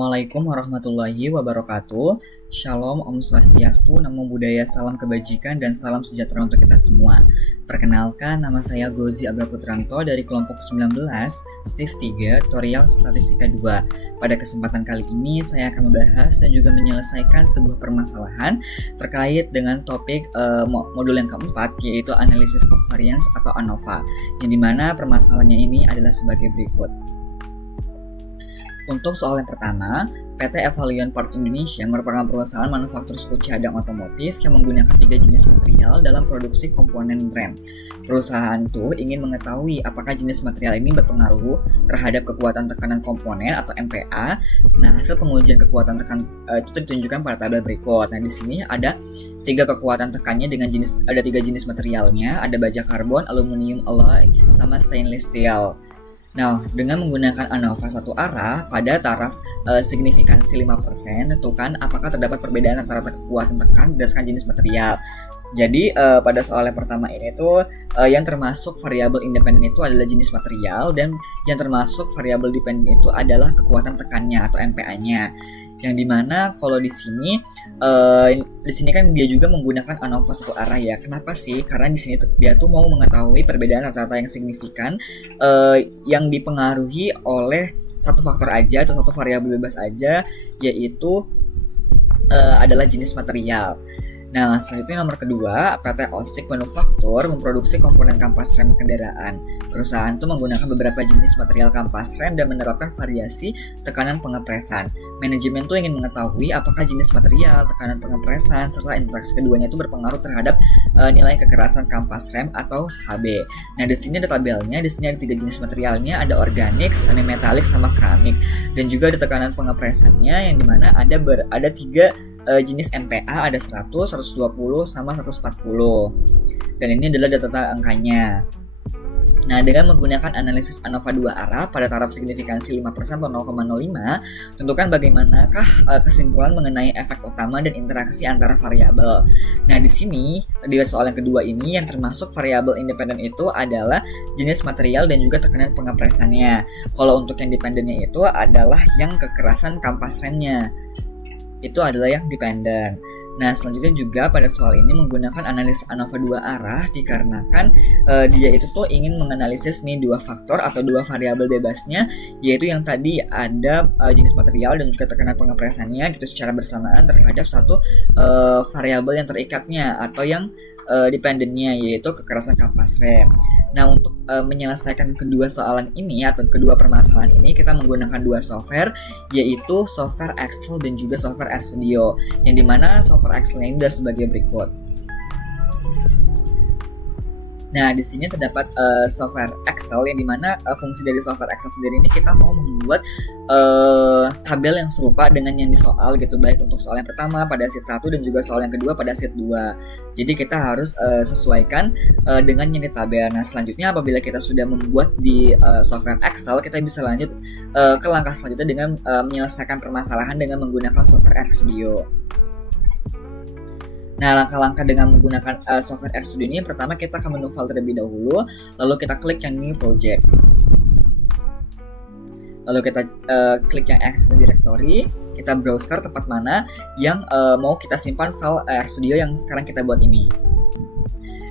Assalamualaikum warahmatullahi wabarakatuh. Shalom, Om Swastiastu, Namo Buddhaya, salam kebajikan dan salam sejahtera untuk kita semua. Perkenalkan, nama saya Gozi Abra Putranto dari kelompok 19, Shift 3, Tutorial Statistika 2. Pada kesempatan kali ini, saya akan membahas dan juga menyelesaikan sebuah permasalahan terkait dengan topik modul yang keempat, yaitu Analysis of Variance atau ANOVA, yang dimana permasalahannya ini adalah sebagai berikut. Untuk soal yang pertama, PT Avalion Part Indonesia merupakan perusahaan manufaktur suku cadang otomotif yang menggunakan 3 jenis material dalam produksi komponen rem. Perusahaan itu ingin mengetahui apakah jenis material ini berpengaruh terhadap kekuatan tekanan komponen atau MPa. Nah, hasil pengujian kekuatan tekan itu ditunjukkan pada tabel berikut. Nah, di sini ada 3 kekuatan tekannya dengan ada 3 jenis materialnya, ada baja karbon, aluminium alloy, sama stainless steel. Nah, dengan menggunakan ANOVA satu arah pada taraf signifikansi 5%, tentukan apakah terdapat perbedaan antara kekuatan tekan berdasarkan jenis material. Jadi pada soal yang pertama ini tuh yang termasuk variabel independen itu adalah jenis material, dan yang termasuk variabel dependen itu adalah kekuatan tekannya atau MPa-nya. Yang dimana kalau di sini kan dia juga menggunakan ANOVA satu arah ya. Kenapa sih? Karena di sini dia tuh mau mengetahui perbedaan rata-rata yang signifikan yang dipengaruhi oleh satu faktor aja atau satu variabel bebas aja, yaitu adalah jenis material. Nah, selanjutnya nomor kedua, PT Ostik Manufaktur memproduksi komponen kampas rem kendaraan. Perusahaan itu menggunakan beberapa jenis material kampas rem dan menerapkan variasi tekanan pengepresan. Manajemen itu ingin mengetahui apakah jenis material, tekanan pengepresan, serta interaksi keduanya itu berpengaruh terhadap nilai kekerasan kampas rem atau HB. Nah, di sini ada tabelnya. Di sini ada 3 jenis materialnya, ada organik, semi metalik, sama keramik. Dan juga ada tekanan pengepresannya, yang dimana ada 3 jenis MPa, ada 100, 120, sama 140. Dan ini adalah data angkanya. Nah, dengan menggunakan analisis ANOVA 2 arah pada taraf signifikansi 5% atau 0,05, tentukan bagaimanakah kesimpulan mengenai efek utama dan interaksi antara variabel. Nah, di sini di soal yang kedua ini yang termasuk variabel independen itu adalah jenis material dan juga tekanan pengepresannya. Kalau untuk yang dependennya itu adalah yang kekerasan kampas remnya. Itu adalah yang dependen. Nah, selanjutnya juga pada soal ini menggunakan analisis ANOVA 2 arah dikarenakan dia itu tuh ingin menganalisis nih 2 faktor atau 2 variabel bebasnya, yaitu yang tadi ada jenis material dan juga tekanan pengepresannya gitu secara bersamaan terhadap satu variabel yang terikatnya atau yang dependennya, yaitu kekerasan kampas rem. Nah, untuk menyelesaikan kedua soalan ini atau kedua permasalahan ini, kita menggunakan 2 software, yaitu software Excel dan juga software RStudio, yang dimana software Excel ini adalah sebagai berikut. Nah, di sini terdapat software Excel, yang dimana fungsi dari software Excel sendiri ini kita mau membuat tabel yang serupa dengan yang di soal gitu, baik untuk soal yang pertama pada sheet 1 dan juga soal yang kedua pada sheet 2. Jadi kita harus sesuaikan dengan yang di tabel. Nah, selanjutnya apabila kita sudah membuat di software Excel, kita bisa lanjut ke langkah selanjutnya dengan menyelesaikan permasalahan dengan menggunakan software RStudio. Nah, langkah-langkah dengan menggunakan software RStudio ini, pertama kita akan menu file terlebih dahulu, lalu kita klik yang new project. Lalu kita klik yang access directory, kita browser tempat mana yang mau kita simpan file RStudio yang sekarang kita buat ini.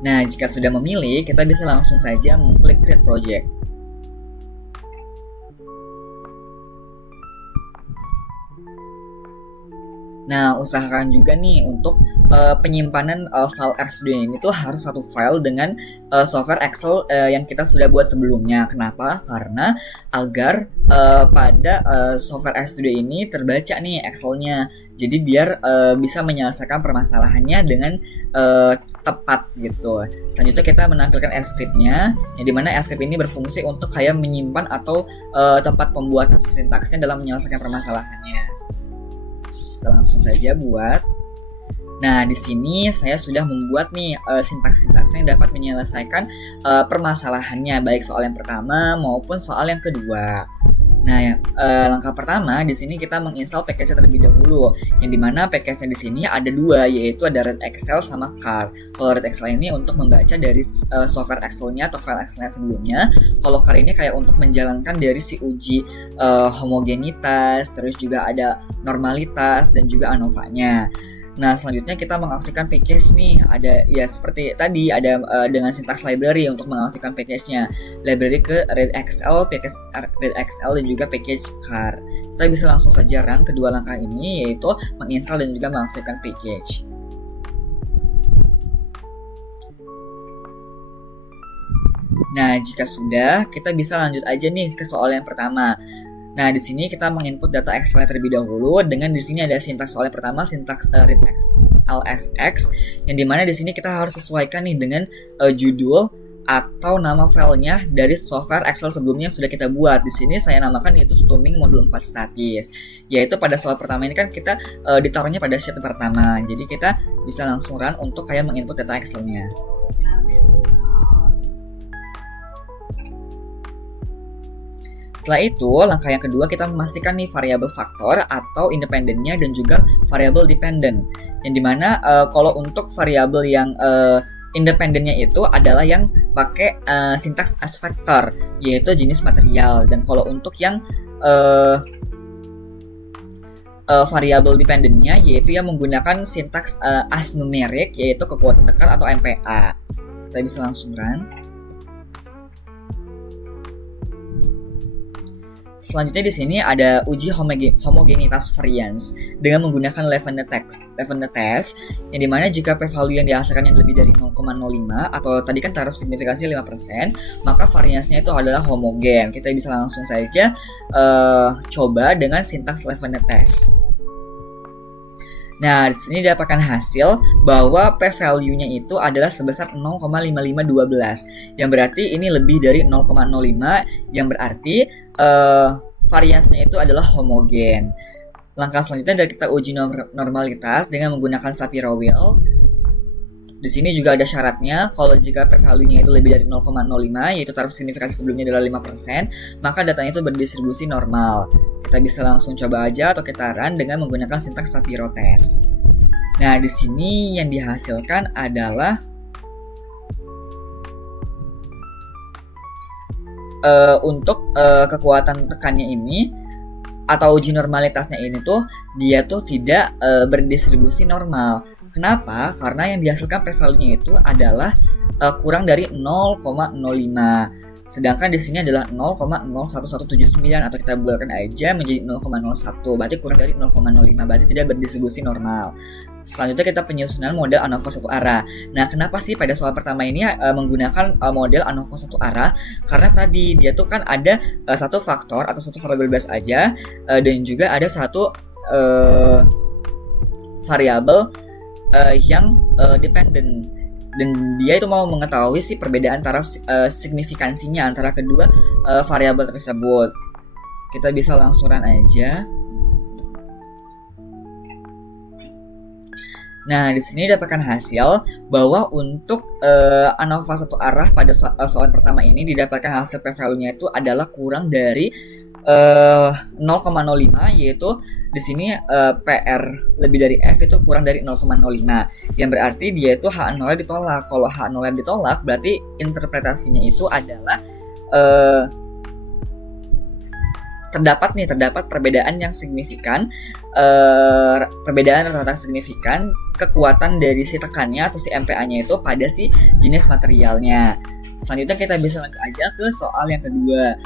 Nah, jika sudah memilih, kita bisa langsung saja mengklik create project. Nah, usahakan juga nih untuk penyimpanan file RStudio ini tuh harus satu file dengan software Excel yang kita sudah buat sebelumnya. Kenapa? Karena agar pada software RStudio ini terbaca nih Excel-nya. Jadi biar bisa menyelesaikan permasalahannya dengan tepat gitu. Selanjutnya kita menampilkan L-script-nya, yang dimana L-script ini berfungsi untuk kayak menyimpan atau tempat pembuatan sintaksnya dalam menyelesaikan permasalahannya. Kita langsung saja buat. Nah, di sini saya sudah membuat nih sintaks-sintaks yang dapat menyelesaikan permasalahannya, baik soal yang pertama maupun soal yang kedua. Nah, langkah pertama di sini kita menginstal package-nya terlebih dahulu. Yang dimana package-nya di sini ada dua, yaitu ada Red Excel sama CAR. Kalau Red Excel ini untuk membaca dari software Excel-nya atau file Excel-nya sebelumnya. Kalau CAR ini kayak untuk menjalankan dari si uji homogenitas, terus juga ada normalitas dan juga ANOVA-nya. Nah, selanjutnya kita mengaktifkan package nih. Ada ya seperti tadi ada dengan syntax library untuk mengaktifkan package-nya. Library ke Red Excel, package Red Excel dan juga package CAR. Kita bisa langsung saja run kedua langkah ini, yaitu menginstal dan juga mengaktifkan package. Nah, jika sudah, kita bisa lanjut aja nih ke soal yang pertama. Nah, di sini kita menginput data Excel terlebih dahulu dengan di sini ada sintaks soal yang pertama, sintaks read LSX, yang dimana di sini kita harus sesuaikan nih dengan judul atau nama filenya dari software Excel sebelumnya yang sudah kita buat. Di sini saya namakan itu Stumming modul 4 statis. Yaitu pada soal pertama ini kan kita ditaruhnya pada sheet pertama. Jadi kita bisa langsung run untuk kayak menginput data Excel-nya. Setelah itu, langkah yang kedua kita memastikan nih variabel faktor atau independennya dan juga variabel dependent. Yang dimana kalau untuk variabel yang independennya itu adalah yang pakai sintaks as factor, yaitu jenis material. Dan kalau untuk yang variabel dependentnya yaitu yang menggunakan sintaks as numerik, yaitu kekuatan tekan atau MPA. Kita bisa langsung run. Selanjutnya di sini ada uji homogenitas variance dengan menggunakan Lavender test, yang dimana jika p-value yang dihasilkan yang lebih dari 0,05 atau tadi kan taraf signifikansi 5%, maka variance-nya itu adalah homogen. Kita bisa langsung saja coba dengan sintaks Lavender test. Nah, di sini dapatkan hasil bahwa p-value-nya itu adalah sebesar 0,5512, yang berarti ini lebih dari 0,05, yang berarti variance-nya itu adalah homogen. Langkah selanjutnya adalah kita uji normalitas dengan menggunakan Shapiro wheel. Di sini juga ada syaratnya, kalau jika p-value-nya itu lebih dari 0,05, yaitu taraf signifikansi sebelumnya adalah 5%, maka datanya itu berdistribusi normal. Kita bisa langsung coba aja atau kita run dengan menggunakan sintaks Shapiro test. Nah, di sini yang dihasilkan adalah untuk kekuatan tekannya ini atau uji normalitasnya ini tuh dia tuh tidak berdistribusi normal. Kenapa? Karena yang dihasilkan p-value-nya itu adalah kurang dari 0,05. Sedangkan di sini adalah 0,01179 atau kita bulatkan aja menjadi 0,01. Berarti kurang dari 0,05, berarti tidak berdistribusi normal. Selanjutnya kita penyusunan model ANOVA satu arah. Nah, kenapa sih pada soal pertama ini menggunakan model ANOVA satu arah? Karena tadi dia tuh kan ada satu faktor atau satu variabel bebas aja dan juga ada satu variabel yang dependent. Dan dia itu mau mengetahui sih perbedaan taraf signifikansinya antara kedua variabel tersebut. Kita bisa langsung run aja. Nah, di sini dapatkan hasil bahwa untuk ANOVA satu arah pada soal pertama ini didapatkan hasil p-value-nya itu adalah kurang dari 0,05, yaitu di sini PR lebih dari F itu kurang dari 0,05, yang berarti dia itu H0 ditolak. Kalau H0 ditolak berarti interpretasinya itu adalah terdapat perbedaan yang signifikan, perbedaan rata-rata signifikan kekuatan dari si tekannya atau si MPA-nya itu pada si jenis materialnya. Selanjutnya kita bisa lanjut aja ke soal yang kedua.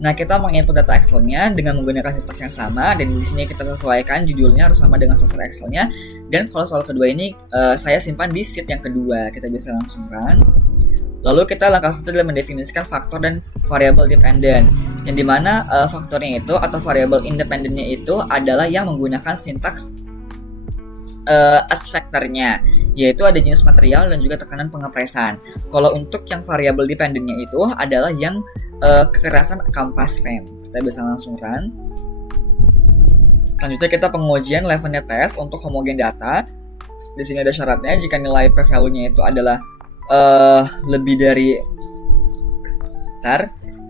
Nah, kita menginput data Excel-nya dengan menggunakan sintaks yang sama, dan di sini kita sesuaikan judulnya harus sama dengan software Excel-nya. Dan kalau soal kedua ini saya simpan di sheet yang kedua. Kita bisa langsung run. Lalu kita langkah satu adalah mendefinisikan faktor dan variabel dependent, yang dimana faktornya itu atau variabel independennya itu adalah yang menggunakan sintaks as factor-nya, yaitu ada jenis material dan juga tekanan pengepresan. Kalau untuk yang variabel dependentnya itu adalah yang kekerasan kampas rem. Kita bisa langsung run. Selanjutnya kita pengujian Lavender test untuk homogen data. Di sini ada syaratnya, jika nilai p-value-nya itu adalah lebih dari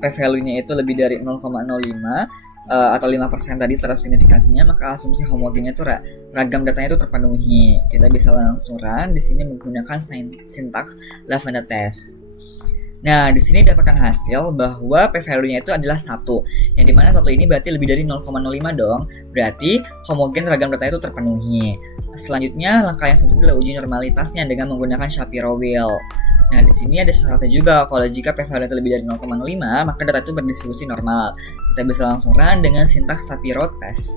p-value-nya itu lebih dari 0,05 atau 5% tadi terhadap signifikansinya, maka asumsi homogennya itu ragam datanya itu terpenuhi. Kita bisa langsung run di sini menggunakan sintaks lavender test. Nah, di sini dapatkan hasil bahwa p-value-nya itu adalah 1, yang dimana 1 ini berarti lebih dari 0,05 dong, berarti homogen ragam data itu terpenuhi. Selanjutnya, langkah yang selanjutnya adalah uji normalitasnya dengan menggunakan Shapiro wheel. Nah, di sini ada syaratnya juga, kalau jika p-value itu lebih dari 0,05, maka data itu berdistribusi normal. Kita bisa langsung run dengan sintaks Shapiro test.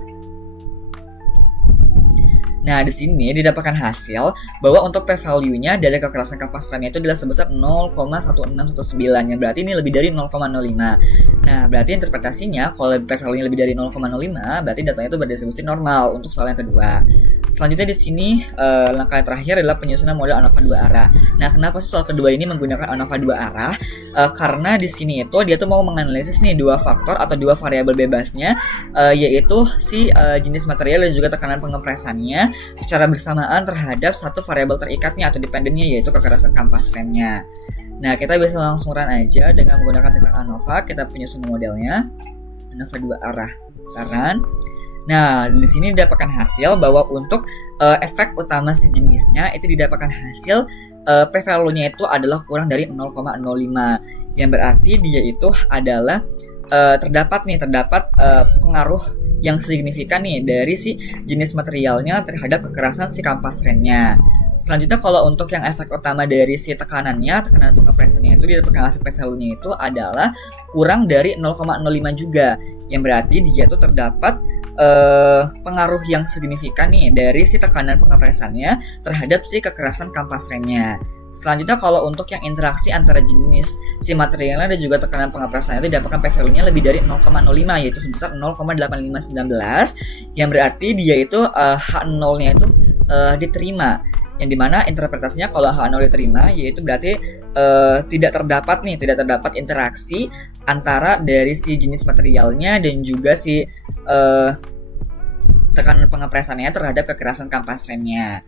Nah, di sini didapatkan hasil bahwa untuk p-value-nya dari kekerasan kampas remnya itu adalah sebesar 0,1619, yang berarti ini lebih dari 0,05. Nah, berarti interpretasinya kalau p-value-nya lebih dari 0,05, berarti datanya itu berdistribusi normal untuk soal yang kedua. Selanjutnya di sini langkah yang terakhir adalah penyusunan model ANOVA 2 arah. Nah, kenapa soal kedua ini menggunakan ANOVA 2 arah? Karena di sini itu dia tuh mau menganalisis nih dua faktor atau dua variabel bebasnya, yaitu si jenis material dan juga tekanan pengepresannya secara bersamaan terhadap satu variabel terikatnya atau dependennya, yaitu kekerasan kampas remnya. Nah, kita bisa langsung run aja dengan menggunakan sintaks ANOVA. Kita penyusun modelnya ANOVA 2 arah. Kita run. Nah, di sini didapatkan hasil bahwa untuk efek utama sejenisnya itu didapatkan hasil p-value-nya itu adalah kurang dari 0,05, yang berarti dia itu adalah terdapat pengaruh yang signifikan nih dari si jenis materialnya terhadap kekerasan si kampas remnya. Selanjutnya, kalau untuk yang efek utama dari si tekanan pengepresannya itu didapatkan hasil p-value-nya itu adalah kurang dari 0,05 juga, yang berarti dia itu terdapat pengaruh yang signifikan nih dari si tekanan pengepresannya terhadap si kekerasan kampas remnya. Selanjutnya, kalau untuk yang interaksi antara jenis si materialnya dan juga tekanan pengepresannya itu didapatkan p-value-nya lebih dari 0,05, yaitu sebesar 0,8519, yang berarti dia itu H0-nya itu diterima, yang dimana interpretasinya kalau H0 diterima yaitu berarti tidak terdapat interaksi antara dari si jenis materialnya dan juga si tekanan pengepresannya terhadap kekerasan kampas remnya.